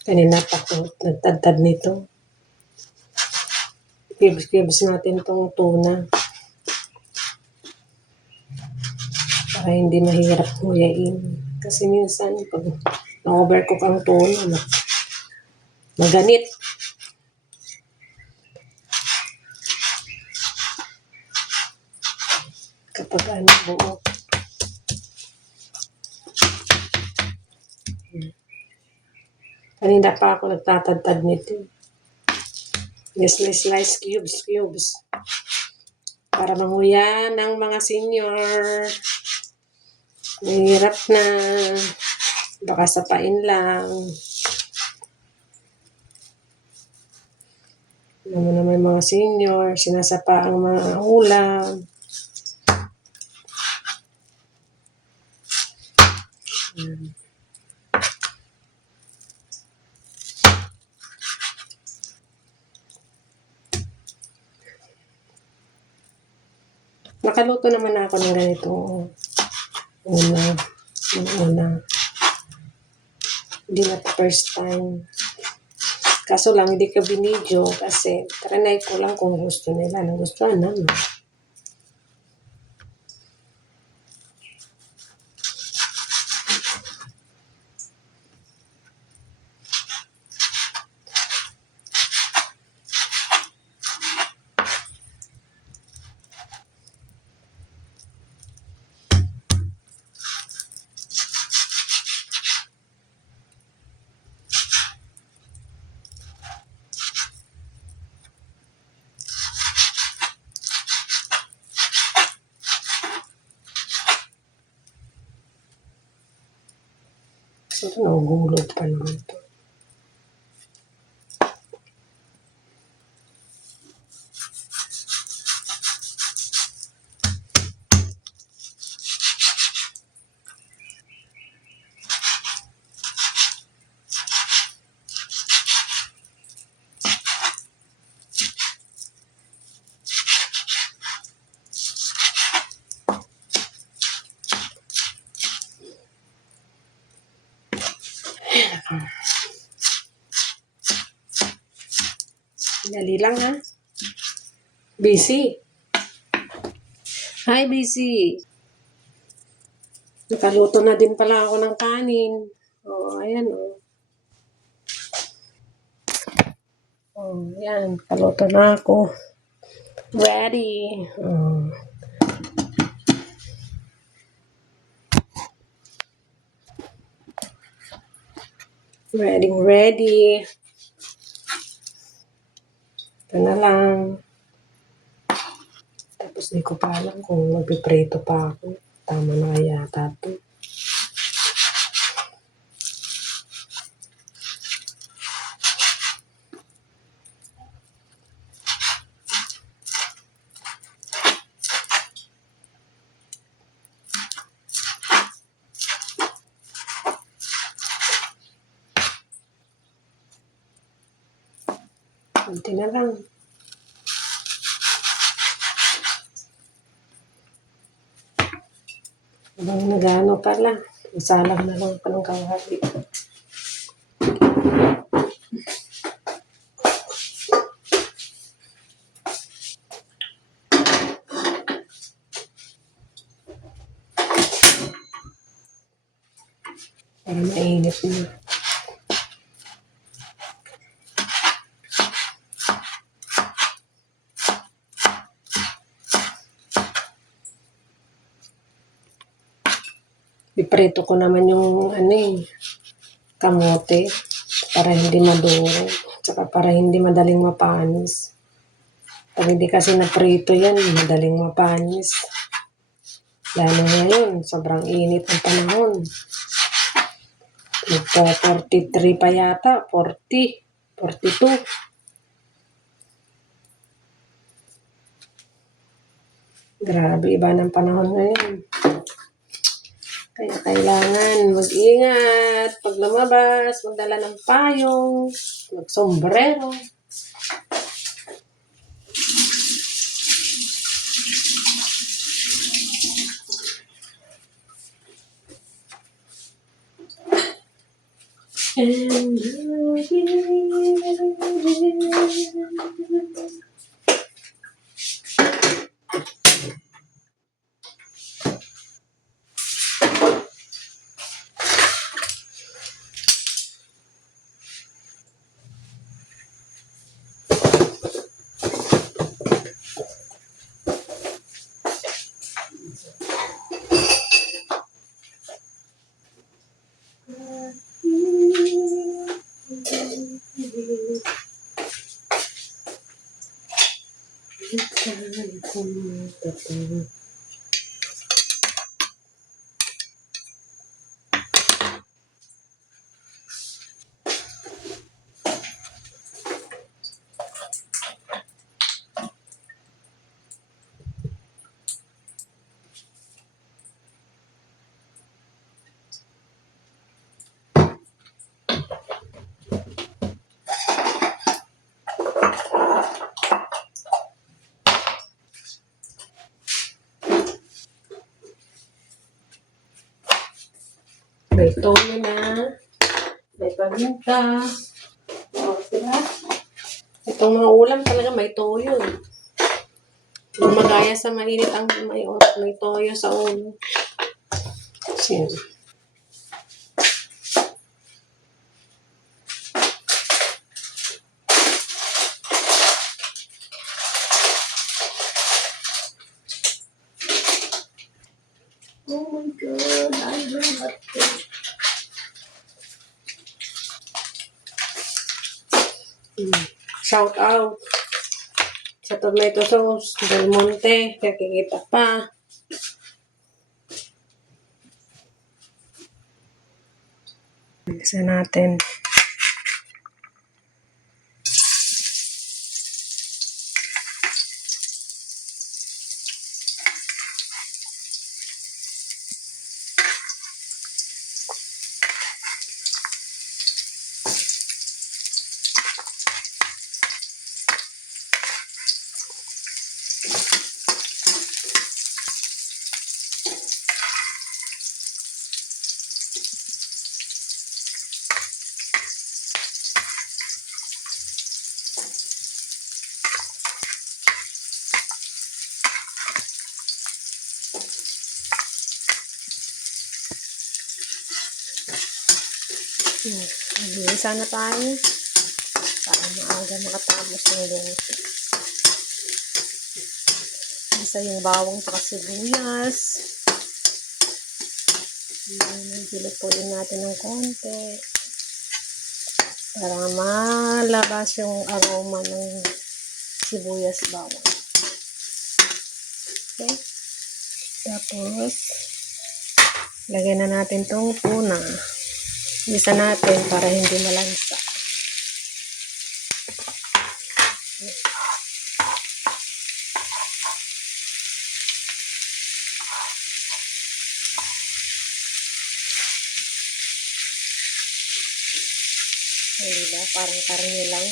Kanina pa ako nagtadtad nito. Cubes natin itong tuna. Para hindi mahirap nguyain. Kasi minsan, pag na-overcook ang tuna, maganit. Kapag buo. Kanina pa ako nagtatadtad nito. Slice cubes. Para manguya ng mga senior. Mahirap na. Baka sapain lang. Naman mga senior, sinasapa ang mga ulam. Nakaluto naman ako ng ganito. Una. Hindi na first time. Kaso lang, hindi ko binidyo kasi trinay ko lang kung gusto nila. Nagustuhan naman. So, nagugulod pa naman ito. Dali lang ha. Busy. Hi, busy. Nakaluto na din pala ako ng kanin. Ayan ayan. Kaluto na ako. Ready. Ready. Ito na lang. Tapos di ko pa alam kung magpiprito pa ako. Tama na yata ito. Kunti na lang. Habang nagano pala. Isalang na lang pa ng kawali. Para mainit na. Iprito ko naman yung kamote para hindi maduro. Tsaka para hindi madaling mapanis. Pag hindi kasi naprito yan, madaling mapanis. Lalo ngayon, sobrang init ang panahon. Nagpo-43 pa yata, 40, 42. Grabe, iba ng panahon ngayon. Kaya kailangan mag-ingat. Pag lumabas, magdala ng payong, mag-sombrero. And may toyo na, may paminta. O, diba? Itong mga ulam talaga may toyo. Magaya sa mainit ang may toyo sa ulo. Sin. Oh my God, I love it. Shout out sa tomato sauce, Del Monte, nakikita pa. Isa natin. Isa na tayo. Para maaga makatapos ng luto. Isa yung bawang at sibuyas. Gilupuin natin ng konti. Para malabas yung aroma ng sibuyas bawang. Okay? Tapos, lagyan na natin tong tuna. Isa natin para hindi malansa. Diba? Parang karne lang.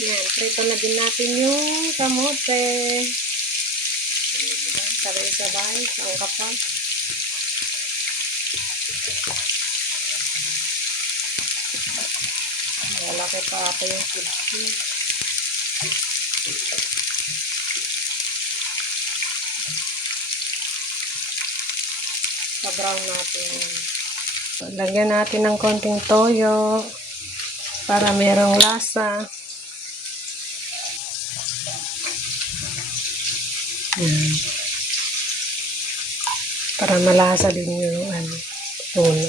Yan, prito na din natin yung kamote. Sabay-sabay, ang kapal. Malaki pa ako yung kibsi. Pa-brown natin. Lagyan natin ng konting toyo para merong lasa. Para malasa din yung tuna.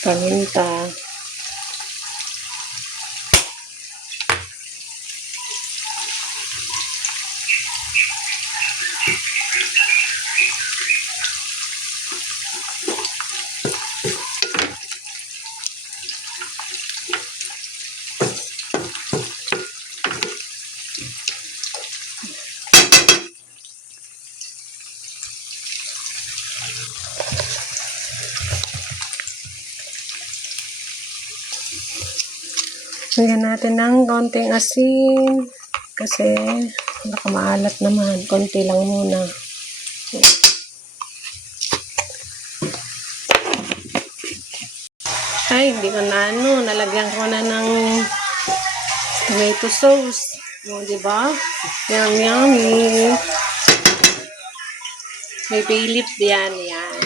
Paminta. Lagyan natin ng konting asin. Kasi baka maalat naman. Konti lang muna. Ay, hindi ko na nalagyan ko na ng tomato sauce. O, diba? Yum, yummy. May bay leaf yan. Yan.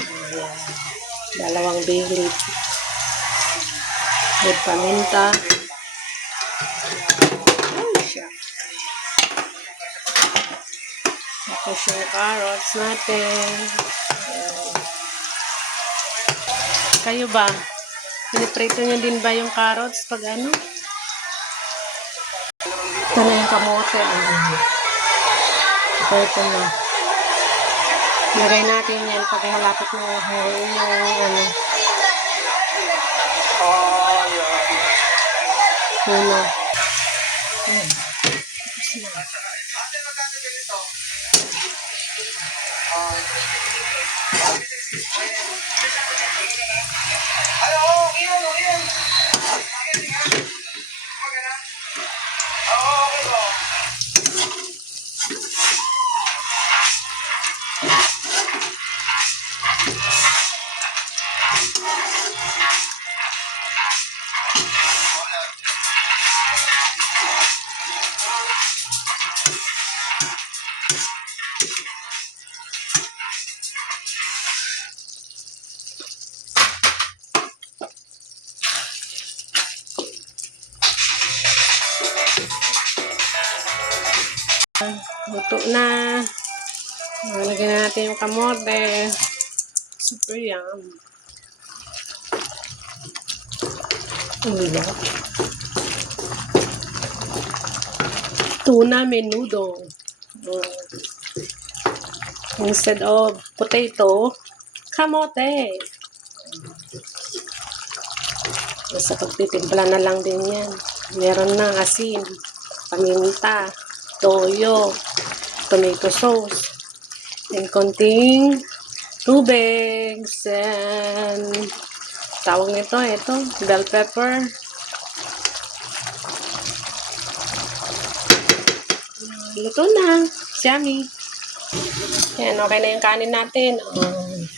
Dalawang bay leaf. With paminta. Oh, siya. Tapos yung carrots natin. Ayan. Kayo ba? Piniprito nyo din ba yung carrots pag ano? Ito na yung kamote. Ito na. Lagay natin yan pag malapit na hanguin yung ano. Una. Tapos na. Luto na. Lagyan natin yung kamote. Super yum. Tuna menudo. Instead of potato, kamote. Basta pagtitimpla na lang din yan. Meron na asin, paminta, toyo, tomato sauce, and konting tubig, and tawag nito, ito, bell pepper. Luto na. Yummy. Yan, okay na yung kanin natin.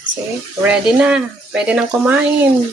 See? Ready na. Pwede nang kumain.